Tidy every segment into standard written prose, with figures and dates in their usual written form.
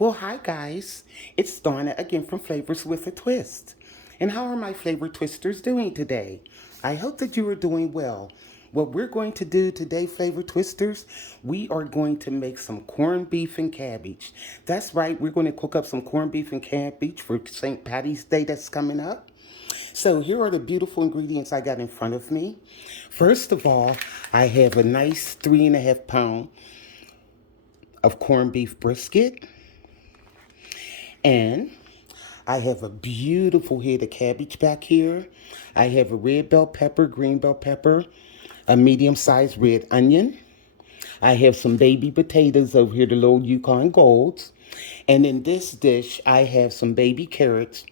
Well, hi guys. It's Donna again from Flavors with a Twist. And how are my flavor twisters doing today? I hope that you are doing well. What we're going to do today, flavor twisters, we are going to make some corned beef and cabbage. That's right, we're going to cook up some corned beef and cabbage for St. Patty's Day that's coming up. So here are the beautiful ingredients I got in front of me. First of all, I have a nice 3.5 pound of corned beef brisket. And I have a beautiful head of cabbage back here. I have a red bell pepper, green bell pepper, a medium-sized red onion. I have some baby potatoes over here, the little Yukon Golds. And in this dish, I have some baby carrots.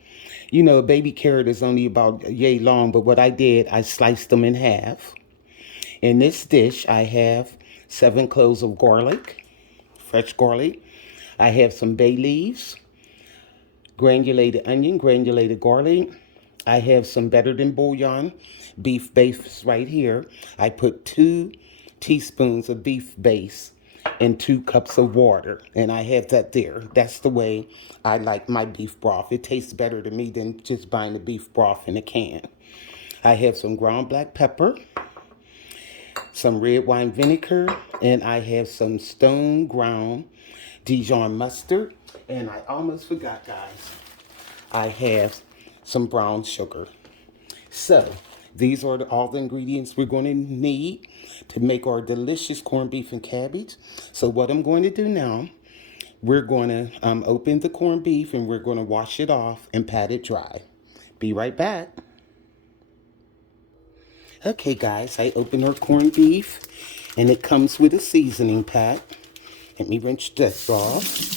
You know, a baby carrot is only about yay long, but what I did, I sliced them in half. In this dish, I have 7 cloves of garlic, fresh garlic. I have some bay leaves, granulated onion, granulated garlic. I have some better than bouillon beef base right here. I put 2 teaspoons of beef base in 2 cups of water, and I have that there. That's the way I like my beef broth. It tastes better to me than just buying the beef broth in a can. I have some ground black pepper, some red wine vinegar, and I have some stone ground Dijon mustard. And I almost forgot, guys, I have some brown sugar. So these are all the ingredients we're going to need to make our delicious corned beef and cabbage. So what I'm going to do now, we're going to open the corned beef and we're going to wash it off and pat it dry. Be right back. Okay, guys, I opened our corned beef and it comes with a seasoning pack. Let me rinse this off.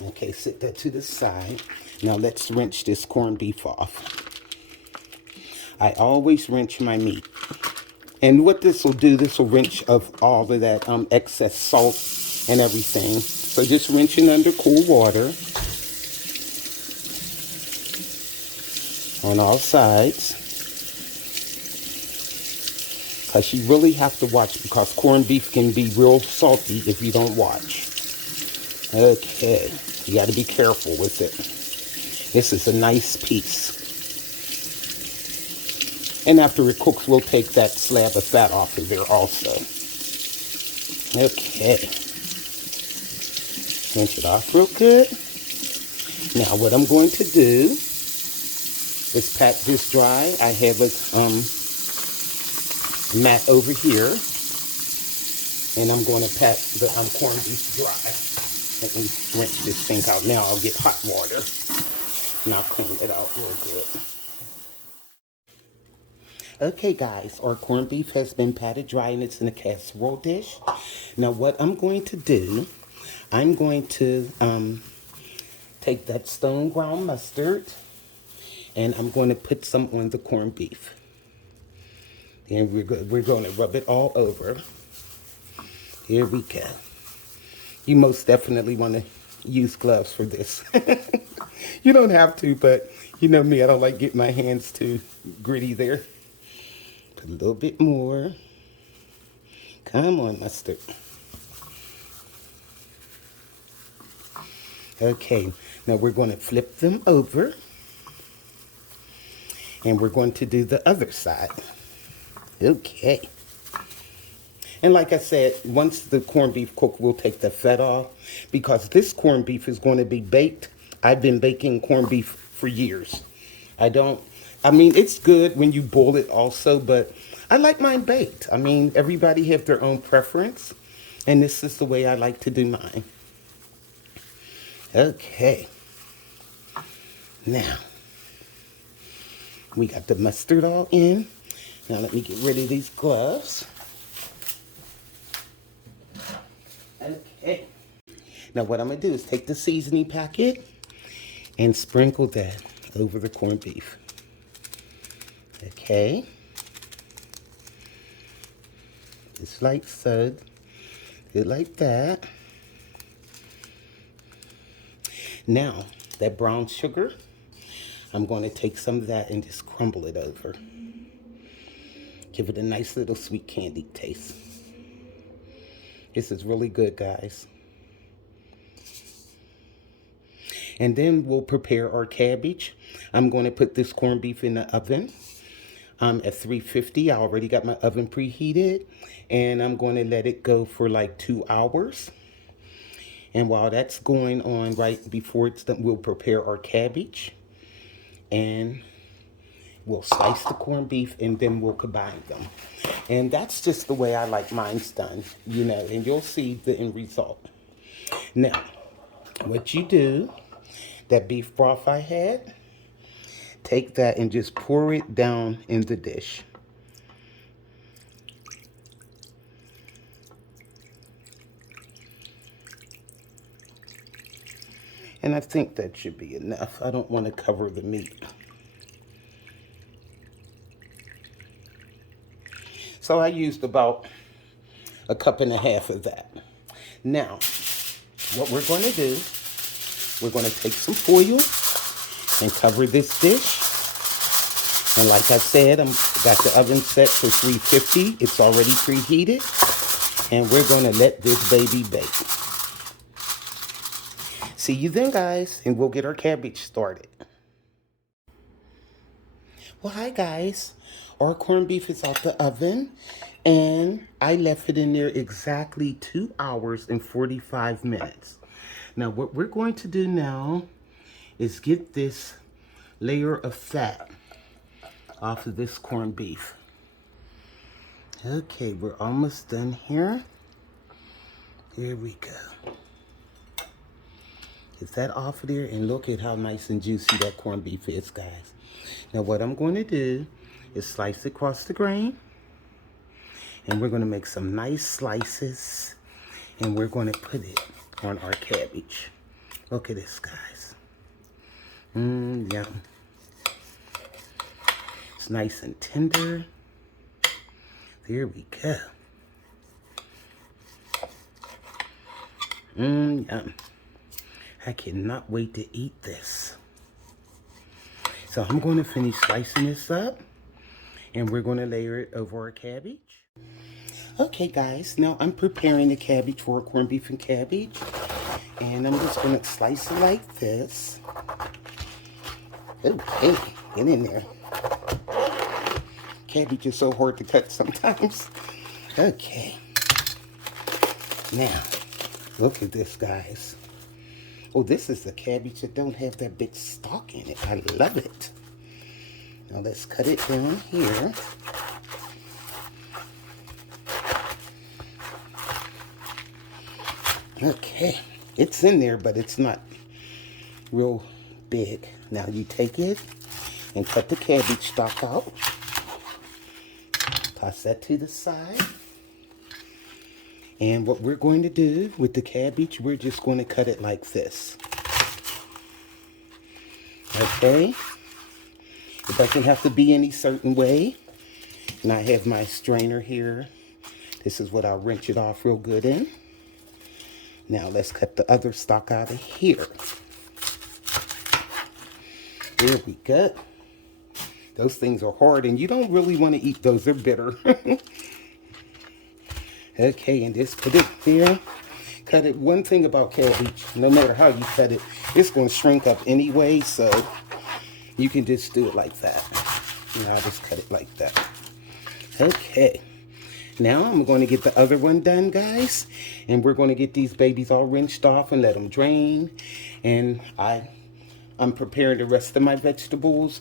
Okay, set that to the side. Now let's rinse this corned beef off. I always rinse my meat. And what this will do, this will rinse of all of that excess salt and everything. So just rinse it under cool water on all sides. Because you really have to watch, because corned beef can be real salty if you don't watch. Okay, you got to be careful with it. This is a nice piece. And after it cooks, we'll take that slab of fat off of there also. Okay. Rinse it off real good. Now what I'm going to do is pat this dry. I have a mat over here. And I'm going to pat the corned beef dry. Let me rinse this thing out. Now I'll get hot water. And I'll clean it out real good. Okay, guys, our corned beef has been patted dry and it's in a casserole dish. Now, what I'm going to do, I'm going to take that stone ground mustard and I'm going to put some on the corned beef. And we're going to rub it all over. Here we go. You most definitely want to use gloves for this. You don't have to, but you know me, I don't like getting my hands too gritty there. Put a little bit more. Come on, mustard. Okay, now we're going to flip them over. And we're going to do the other side. Okay. And like I said, once the corned beef cooks, we'll take the fat off. Because this corned beef is going to be baked. I've been baking corned beef for years. I mean, it's good when you boil it also, but I like mine baked. I mean, everybody have their own preference, and this is the way I like to do mine. Okay. Now, we got the mustard all in. Now, let me get rid of these gloves. Okay. Now, what I'm going to do is take the seasoning packet and sprinkle that over the corned beef. Okay. Just like so. Good like that. Now, that brown sugar, I'm going to take some of that and just crumble it over. Give it a nice little sweet candy taste. This is really good, guys. And then we'll prepare our cabbage. I'm going to put this corned beef in the oven at 350. I already got my oven preheated. And I'm going to let it go for like 2 hours. And while that's going on, right before it's done, we'll prepare our cabbage. And we'll slice the corned beef and then we'll combine them. And that's just the way I like mine's done, you know, and you'll see the end result. Now, what you do, that beef broth I had, take that and just pour it down in the dish. And I think that should be enough. I don't want to cover the meat. So I used about 1.5 cups of that. Now, what we're going to do, we're going to take some foil and cover this dish. And like I said, I've got the oven set for 350. It's already preheated. And we're going to let this baby bake. See you then, guys, and we'll get our cabbage started. Well, hi, guys. Our corned beef is out the oven, and I left it in there exactly 2 hours and 45 minutes. Now, what we're going to do now is get this layer of fat off of this corned beef. Okay, we're almost done here. Here we go. Get that off of there, and look at how nice and juicy that corned beef is, guys. Now, what I'm going to do is slice it across the grain. And we're going to make some nice slices. And we're going to put it on our cabbage. Look at this, guys. Yum. It's nice and tender. There we go. Yum. I cannot wait to eat this. So I'm going to finish slicing this up. And we're going to layer it over our cabbage. Okay, guys. Now I'm preparing the cabbage for corned beef and cabbage. And I'm just going to slice it like this. Okay, get in there. Cabbage is so hard to cut sometimes. Okay. Now, look at this, guys. Oh, this is the cabbage that don't have that big stalk in it. I love it. Now let's cut it down here. Okay, it's in there, but it's not real big. Now you take it and cut the cabbage stalk out. Toss that to the side. And what we're going to do with the cabbage, we're just going to cut it like this. Okay. It doesn't have to be any certain way. And I have my strainer here. This is what I'll rinse it off real good in. Now let's cut the other stalk out of here. There we go. Those things are hard and you don't really want to eat those. They're bitter. Okay, and just put it there. Cut it. One thing about cabbage, no matter how you cut it, it's going to shrink up anyway, so you can just do it like that. And I'll just cut it like that. Okay. Now I'm going to get the other one done, guys. And we're going to get these babies all rinsed off and let them drain. And I'm preparing the rest of my vegetables.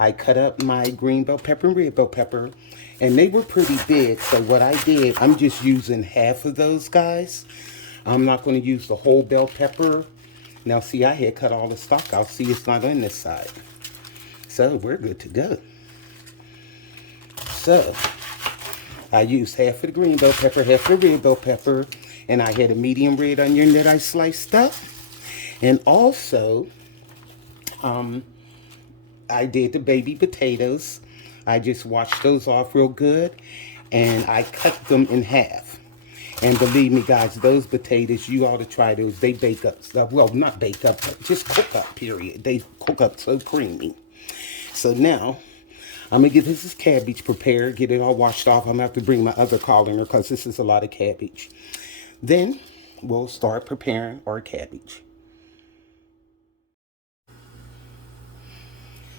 I cut up my green bell pepper and red bell pepper. And they were pretty big. So what I did, I'm just using half of those, guys. I'm not going to use the whole bell pepper. Now, see, I had cut all the stalk out. See, it's not on this side. So we're good to go. So I used half of the green bell pepper, half of the red bell pepper. And I had a medium red onion that I sliced up. And also, I did the baby potatoes. I just washed those off real good, and I cut them in half. And believe me, guys, those potatoes, you ought to try those. They bake up stuff. Well, not bake up, but just cook up, period. They cook up so creamy. So now, I'm going to get this cabbage prepared, get it all washed off. I'm going to have to bring my other colander because this is a lot of cabbage. Then, we'll start preparing our cabbage.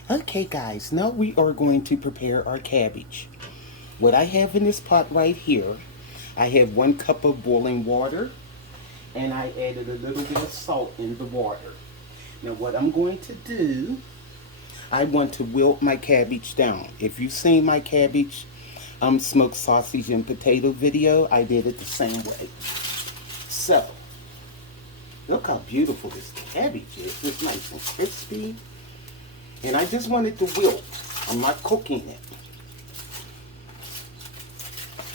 Okay guys, now we are going to prepare our cabbage. What I have in this pot right here, I have 1 cup of boiling water, and I added a little bit of salt in the water. Now what I'm going to do, I want to wilt my cabbage down. If you've seen my cabbage smoked sausage and potato video, I did it the same way. So, look how beautiful this cabbage is. It's nice and crispy. And I just want it to wilt. I'm not cooking it.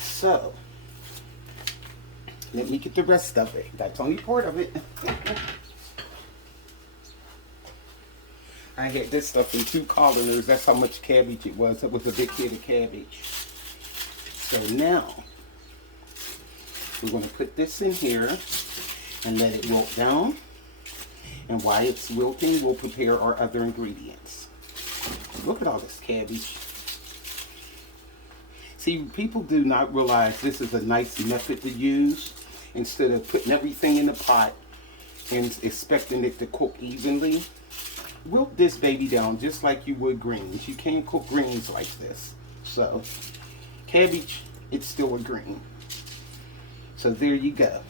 So, let me get the rest of it. That's only part of it. I had this stuff in 2 colanders. That's how much cabbage it was. It was a big head of cabbage. So now, we're going to put this in here and let it wilt down. And while it's wilting, we'll prepare our other ingredients. Look at all this cabbage. See, people do not realize this is a nice method to use. Instead of putting everything in the pot and expecting it to cook evenly, wilt this baby down just like you would greens. You can't cook greens like this. So, cabbage, it's still a green. So there you go.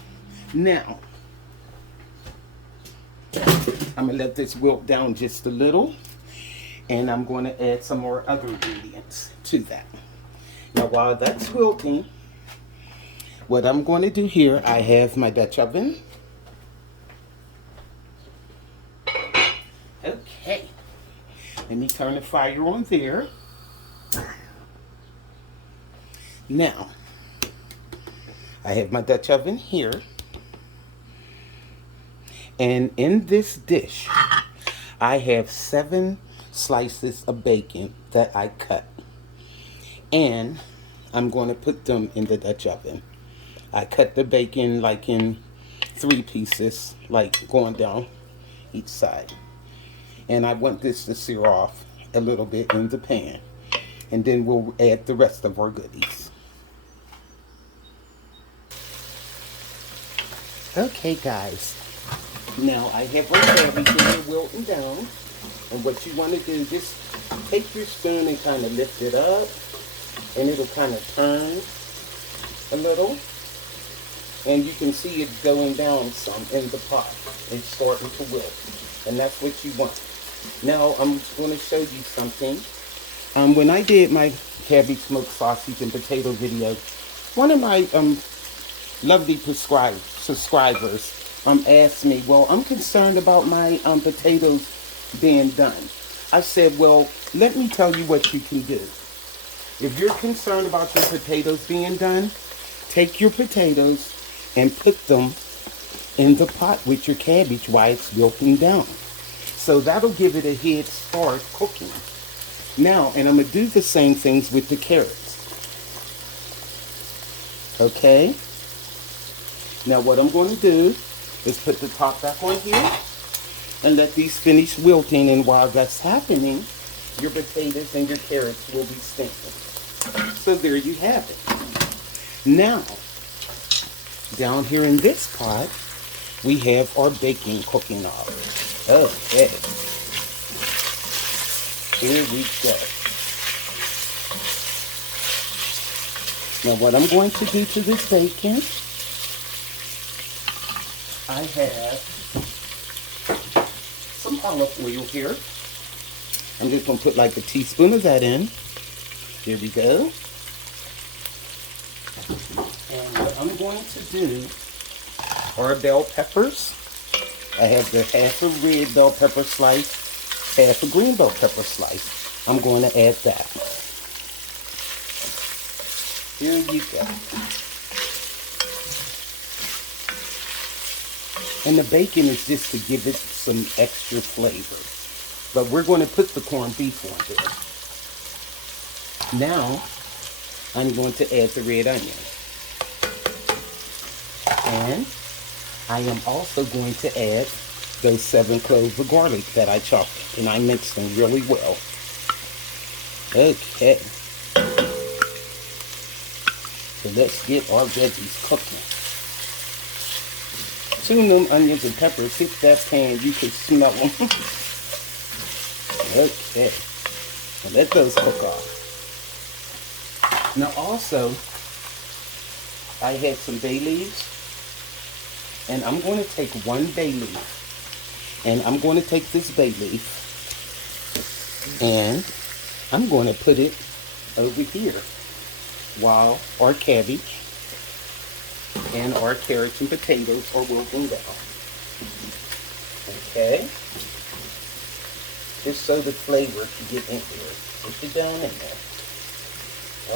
Now, I'm going to let this wilt down just a little, and I'm going to add some more other ingredients to that. Now while that's wilting, what I'm going to do here, I have my Dutch oven. Okay, let me turn the fire on there. Now, I have my Dutch oven here. And in this dish, I have 7 slices of bacon that I cut. And I'm going to put them in the Dutch oven. I cut the bacon like in 3 pieces, like going down each side. And I want this to sear off a little bit in the pan. And then we'll add the rest of our goodies. Okay guys. Now, I have our cabbage here wilting down, and what you want to do, just take your spoon and kind of lift it up, and it'll kind of turn a little, and you can see it going down some in the pot. It's starting to wilt, and that's what you want. Now, I'm going to show you something. When I did my cabbage smoked sausage and potato video, one of my lovely subscribers asked me, well, I'm concerned about my potatoes being done. I said, well, let me tell you what you can do. If you're concerned about your potatoes being done, take your potatoes and put them in the pot with your cabbage while it's wilting down. So that'll give it a head start cooking. Now, and I'm going to do the same things with the carrots. Okay? Now what I'm going to do is put the top back on here and let these finish wilting, and while that's happening, your potatoes and your carrots will be steaming. So there you have it. Now, down here in this pot, we have our bacon cooking off. Okay. Here we go. Now what I'm going to do to this bacon, I have some olive oil here. I'm just going to put like a teaspoon of that in. Here we go. And what I'm going to do are bell peppers. I have the half a red bell pepper slice, half a green bell pepper slice. I'm going to add that. Here you go. And the bacon is just to give it some extra flavor. But we're going to put the corned beef on there. Now, I'm going to add the red onion. And I am also going to add those 7 cloves of garlic that I chopped. And I minced them really well. Okay. So let's get our veggies cooking. Soon them onions and peppers hit that pan, you can smell them. Okay. And let those cook off. Now also, I had some bay leaves. And I'm going to take one bay leaf. And I'm going to take this bay leaf. And I'm going to put it over here while our cabbage and our carrots and potatoes are wilting down. Okay? Just so the flavor can get in here. Push it down in there.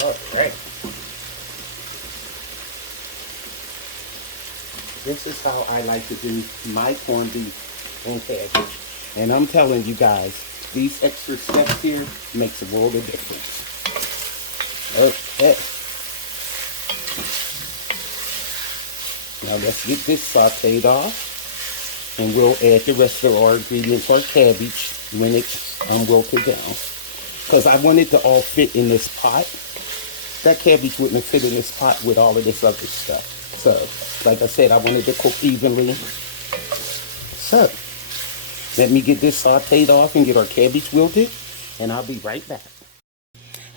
Alright. This is how I like to do my corned beef and cabbage. And I'm telling you guys, these extra steps here makes a world of difference. Okay. Now let's get this sauteed off. And we'll add the rest of our ingredients, our cabbage, when it's wilted down. Because I want it to all fit in this pot. That cabbage wouldn't have fit in this pot with all of this other stuff. So, like I said, I wanted to cook evenly. So, let me get this sauteed off and get our cabbage wilted, and I'll be right back.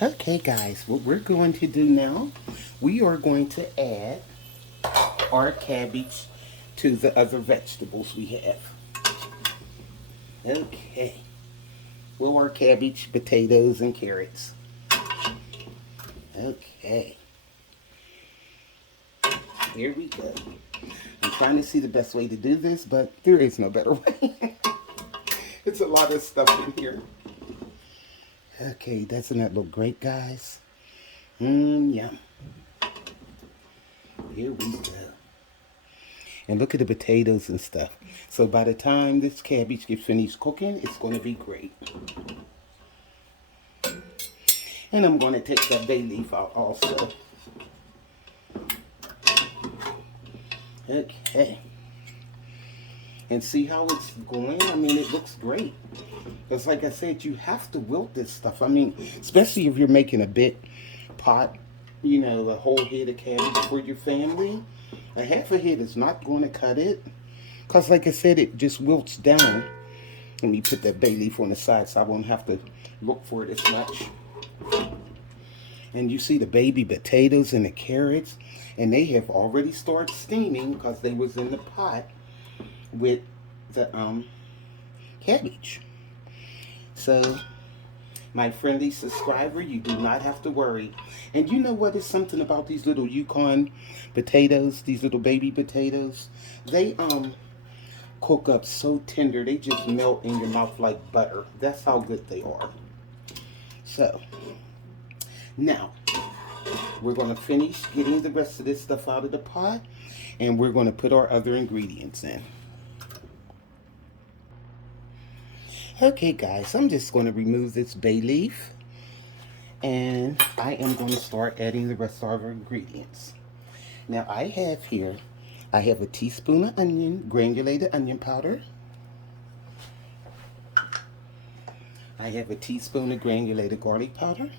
Okay, guys, what we're going to do now, we are going to add our cabbage to the other vegetables we have. Okay. Well, our cabbage, potatoes, and carrots. Okay. Here we go. I'm trying to see the best way to do this, but there is no better way. It's a lot of stuff in here. Okay, doesn't that look great, guys? Yum. Here we go. And look at the potatoes and stuff. So by the time this cabbage gets finished cooking, it's going to be great. And I'm going to take that bay leaf out also. Okay. And see how it's going? I mean, it looks great. Because like I said, you have to wilt this stuff. I mean, especially if you're making a big pot, you know, a whole head of cabbage for your family. A half a head is not going to cut it. Because like I said, it just wilts down. Let me put that bay leaf on the side so I won't have to look for it as much. And you see the baby potatoes and the carrots. And they have already started steaming because they was in the pot with the cabbage. So, my friendly subscriber, you do not have to worry. And you know what is something about these little Yukon potatoes, these little baby potatoes? They cook up so tender, they just melt in your mouth like butter. That's how good they are. So, now, we're going to finish getting the rest of this stuff out of the pot, and we're going to put our other ingredients in. Okay, guys, I'm just going to remove this bay leaf, and I am going to start adding the rest of our ingredients. Now, I have a teaspoon of granulated onion powder. I have a teaspoon of granulated garlic powder.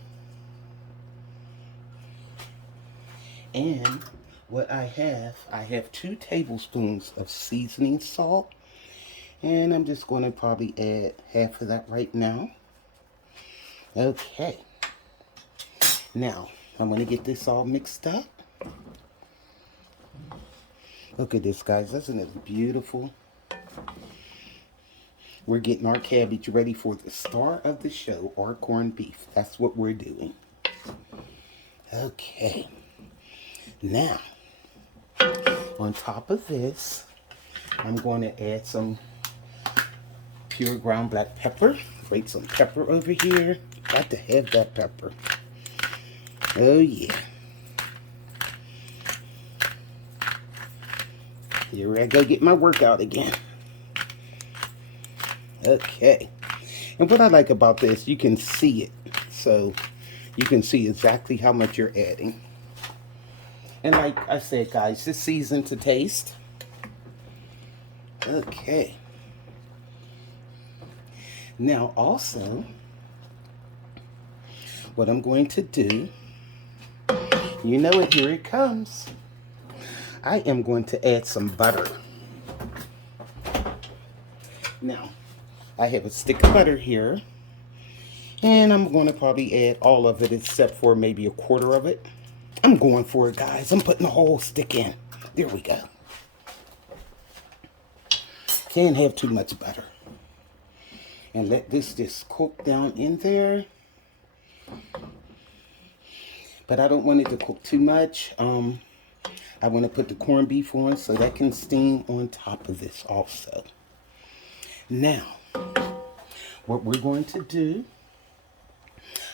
And what I have 2 tablespoons of seasoning salt. And I'm just going to probably add half of that right now. Okay. Now, I'm going to get this all mixed up. Look at this, guys. Isn't it beautiful? We're getting our cabbage ready for the star of the show, our corned beef. That's what we're doing. Okay. Now, on top of this, I'm going to add some pure ground black pepper. Grate some pepper over here. Got to have that pepper. Oh, yeah. Here I go get my workout again. Okay. And what I like about this, you can see it. So, you can see exactly how much you're adding. And like I said, guys, just season to taste. Okay. Now, also, what I'm going to do, you know it, here it comes. I am going to add some butter. Now, I have a stick of butter here. And I'm going to probably add all of it except for maybe a quarter of it. I'm going for it, guys. I'm putting the whole stick in. There we go. Can't have too much butter. And let this just cook down in there. But I don't want it to cook too much. I want to put the corned beef on so that can steam on top of this also. Now, what we're going to do,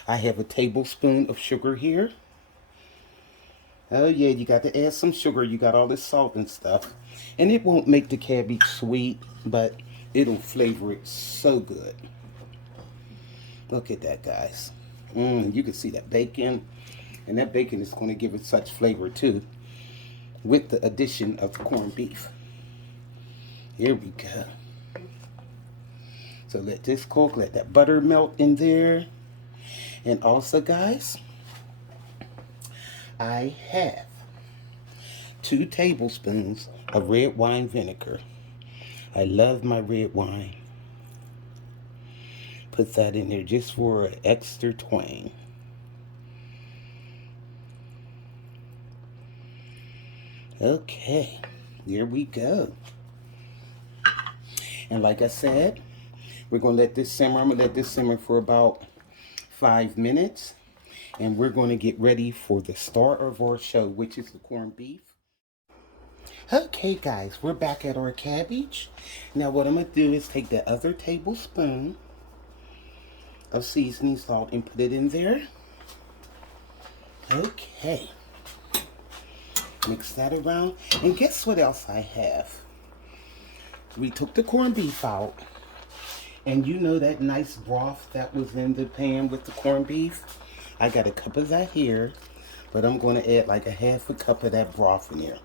I have a tablespoon of sugar here. Oh yeah, you got to add some sugar. You got all this salt and stuff. And it won't make the cabbage sweet, but it'll flavor it so good. Look at that, guys. You can see that bacon. And that bacon is going to give it such flavor too, with the addition of the corned beef. Here we go. So let this cook, let that butter melt in there. And also, guys, I have 2 tablespoons of red wine vinegar. I love my red wine. Put that in there just for an extra twang. Okay, here we go. And like I said, we're going to let this simmer. I'm going to let this simmer for about 5 minutes. And we're going to get ready for the star of our show, which is the corned beef. Okay, guys, we're back at our cabbage. Now, what I'm going to do is take the other tablespoon of seasoning salt and put it in there. Okay. Mix that around. And guess what else I have? We took the corned beef out. And you know that nice broth that was in the pan with the corned beef? I got a cup of that here, but I'm going to add like a half a cup of that broth in there.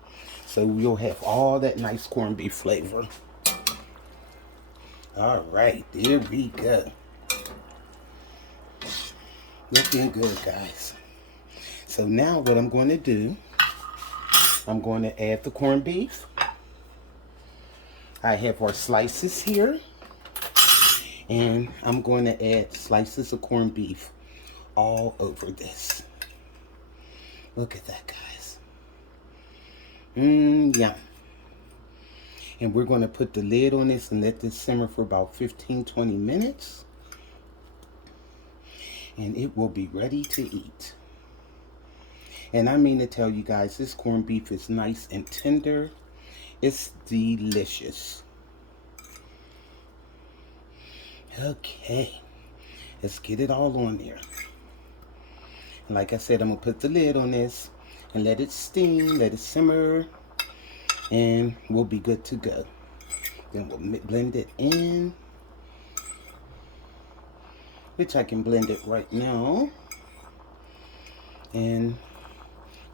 So you'll have all that nice corned beef flavor. All right, there we go. Looking good, guys. So now what I'm going to do, I'm going to add the corned beef. I have our slices here. And I'm going to add slices of corned beef all over this. Look at that, guys. Yum. And we're going to put the lid on this and let this simmer for about 15-20 minutes. And it will be ready to eat. And I mean to tell you guys, this corned beef is nice and tender. It's delicious. Okay. Let's get it all on there. And like I said, I'm going to put the lid on this and let it steam, let it simmer, and we'll be good to go. Then we'll blend it in, which I can blend it right now, and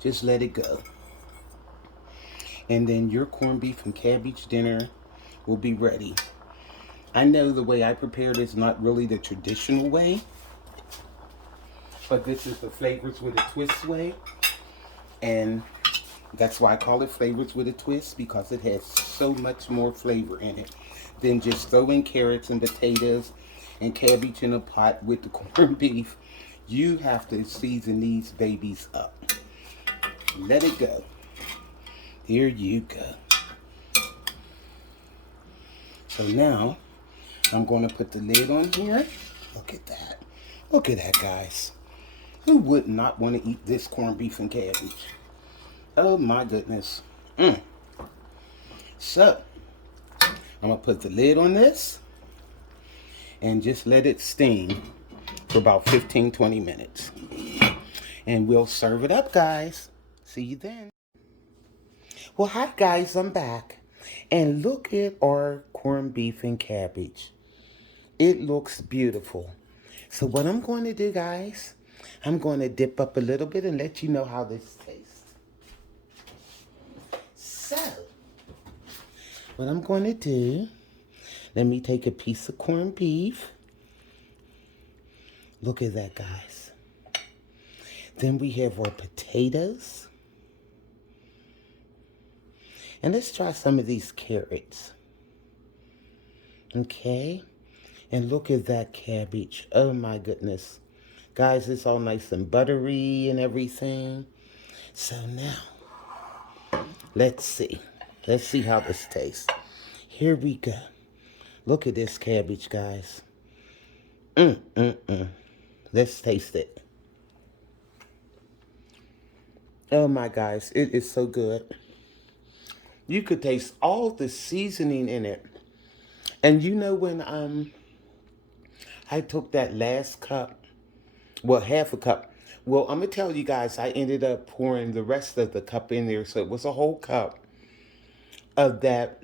just let it go. And then your corned beef and cabbage dinner will be ready. I know the way I prepare it is not really the traditional way, but this is the flavors with a twist way. And that's why I call it flavors with a twist, because it has so much more flavor in it than just throwing carrots and potatoes and cabbage in a pot with the corned beef. You have to season these babies up. Let it go. Here you go. So now I'm going to put the lid on here. Look at that. Look at that, guys. Who would not want to eat this corned beef and cabbage? Oh my goodness. So, I'm going to put the lid on this and just let it steam for about 15-20 minutes. And we'll serve it up, guys. See you then. Well, hi guys, I'm back. And look at our corned beef and cabbage. It looks beautiful. So what I'm going to do, guys, I'm going to dip up a little bit and let you know how this tastes. So, what I'm going to do, let me take a piece of corned beef. Look at that, guys. Then we have our potatoes. And let's try some of these carrots. Okay. And look at that cabbage. Oh my goodness. Guys, it's all nice and buttery and everything. So now, let's see. Let's see how this tastes. Here we go. Look at this cabbage, guys. Let's taste it. Oh my guys, it is so good. You could taste all the seasoning in it. And you know when I took that last cup, well, half a cup. Well, I'm gonna tell you guys, I ended up pouring the rest of the cup in there, so it was a whole cup of that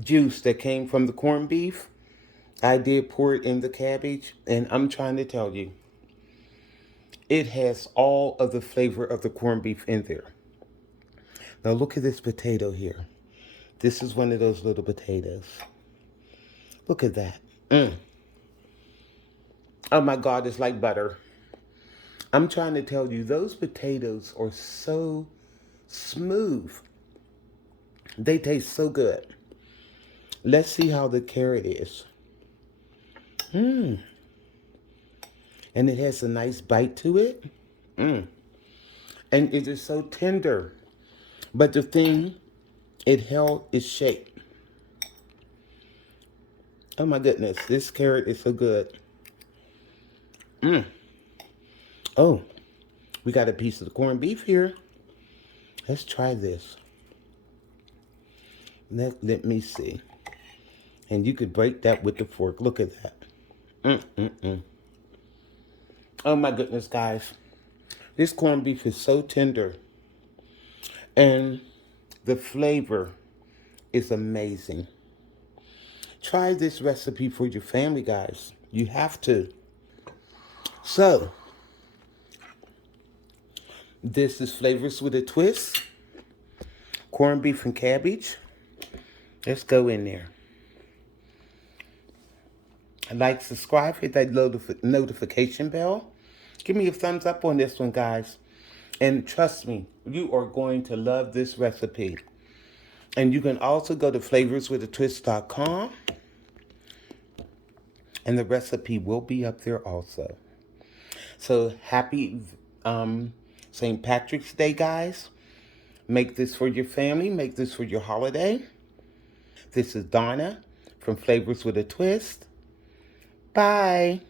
juice that came from the corned beef. I did pour it in the cabbage, and I'm trying to tell you, it has all of the flavor of the corned beef in there. Now look at this potato here. This is one of those little potatoes. Look at that. Oh my God, it's like butter. I'm trying to tell you, those potatoes are so smooth. They taste so good. Let's see how the carrot is. And it has a nice bite to it. And it is so tender. But the thing, it held its shape. Oh my goodness, this carrot is so good. Oh, we got a piece of the corned beef here. Let's try this. Let me see. And you could break that with the fork. Look at that. Oh my goodness, guys. This corned beef is so tender. And the flavor is amazing. Try this recipe for your family, guys. You have to. So, this is Flavors with a Twist. Corned beef and cabbage. Let's go in there. Like, subscribe, hit that notification bell. Give me a thumbs up on this one, guys. And trust me, you are going to love this recipe. And you can also go to flavorswithatwist.com. And the recipe will be up there also. So happy St. Patrick's Day, guys. Make this for your family. Make this for your holiday. This is Donna from Flavors with a Twist. Bye.